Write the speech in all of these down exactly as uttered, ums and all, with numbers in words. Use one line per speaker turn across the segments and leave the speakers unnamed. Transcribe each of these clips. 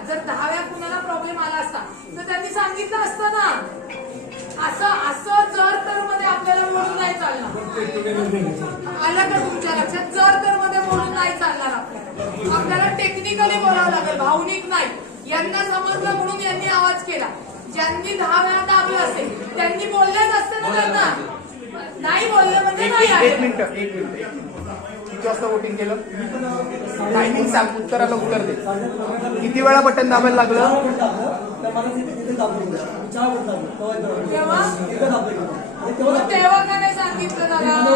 जर दहाव्या कुणाला प्रॉब्लेम आला असता तर त्यांनी सांगितलं असतं ना. असं असं जर तर मध्ये आपल्याला मोडून नाही चालणार. आलं का तुमच्या लक्षात? जर तर मध्ये मोडून नाही चालणार. आपल्याला आपल्याला टेक्निकली बोलावं लागेल, भावनिक नाही. यांना समजलं म्हणून यांनी आवाज केला. ज्यांनी दहा वेळा दाबलं असेल त्यांनी बोललेच असते ना. त्यांना नाही बोललं म्हणजे नाही.
एक मिनिट एक मिनिट किती वाजता वोटिंग केलं? टायमिंग सांग, उत्तराला उत्तर दे. किती वेळा बटन दाबायला लागलं?
तेव्हा तेव्हा का नाही सांगितलं दादा?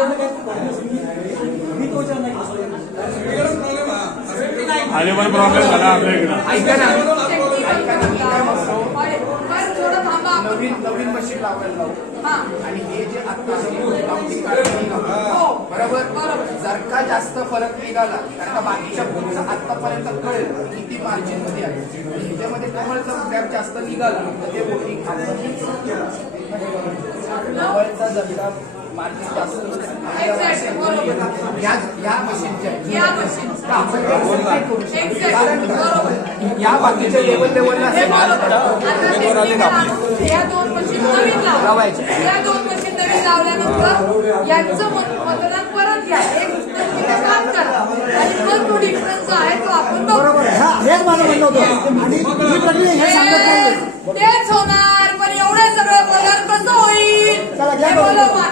आले पण प्रॉब्लेम झाला आपल्या इकडं.
ऐका ना ऐका ना, मी काय म्हणतो,
थोडं थांबा.
नवीन नवीन मशीन लावायला लावू आणि हे जे आता
हो.
बरोबर बरोबर जर का जास्त फरक निघाला कारण का बाकीच्या पुढचं आतापर्यंत कळेल किती मार्जिन मध्ये आहे आणि ह्याच्यामध्ये कमळचा गॅप जास्त निघाला तर ते वोटिंग कमळचा जर का मार्जिन जास्त या मशीनच्या
या मशीन
या बाकीच्या लेवल लेवलला
या दोन मशीन नवीन लावायच्या. या दोन मशीन नवीन लावल्यानंतर यांचं मतदान परत घ्या. एक काम करा आणि मग तो डिफरन्स आहे तो आपण
बरोबर आहे. हेच माझं म्हणणं होतं आणि ही प्रक्रिया हे सांगत नाही.
तेच होणार. पण एवढं सगळं पगार कसं होईल?
चला घ्या.
बोला.